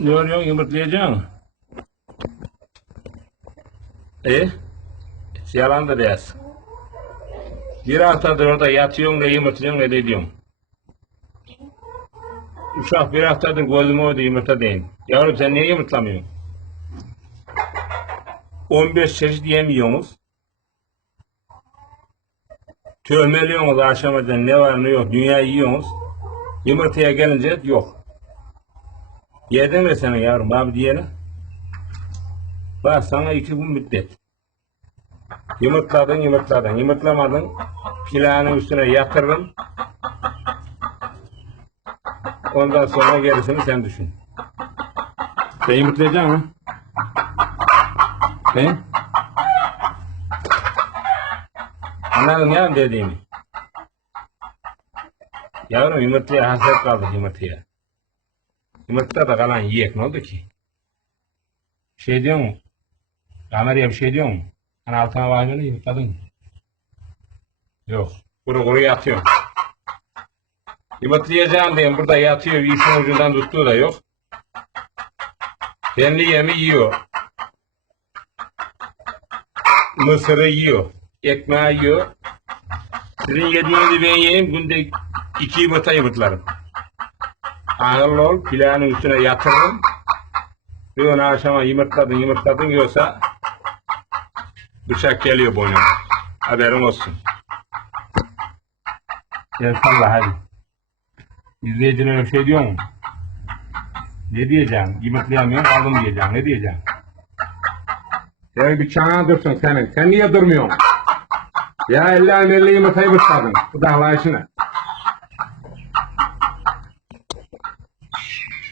Ne oluyor yumurtlayacaksın? E? Yalan da değilsin. Bir haftadır orada yatıyorsun da yumurtluyorsun ne diyorsun. Uşak bir haftadır gözüme oydu yumurta değil. Yavrum sen niye yumurtlamıyorsun? 15 çeşit yem yiyorsunuz. Tövmeliyorsunuz akşamadan ne var ne yok dünyayı yiyorsunuz. Yumurtaya gelince yok. Yedin mi sen yavrum abi diyene? Bak sana iki gün müddet. Yumurtladın yumurtladın. Yumurtlamadın. Pilavın üstüne yatırın. Ondan sonra gerisini sen düşün. Sen yumurtlayacaksın mı? Ne? Anladın ya dediğimi? Yavrum yumurtaya hasret kaldık yumurtaya. Yumurta da kalan yiyek ne oldu ki? Şey diyor mu? Kameraya bir şey diyor mu? Hani altına bakıyorsun yumurtladın mı? Yok. Kuru kuru yatıyor. Yumurtlayacağım diyeyim burada yatıyor. Bir işin ucundan tuttuğu da yok. Kendi yemi yiyor. Mısırı yiyor. Ekmeği yiyor. Sizin yediğinizi ben yiyeyim. Günde iki yumurta yumurtlarım. Ağırlı ol. Pilavın üstüne. Bir onu akşama yumurtladın yumurtladın yoksa bıçak geliyor boynuna. Haberin olsun. Gel salla hadi. İzleyicilere bir şey diyor mu? Ne diyeceğim? Yumurtlayamıyorum aldım diyeceğim. Ne diyeceğim? Bir çana dursun senin. Sen niye durmuyorsun? Ya elli elli yumurtayı bıçladın. Bu da Allah işine.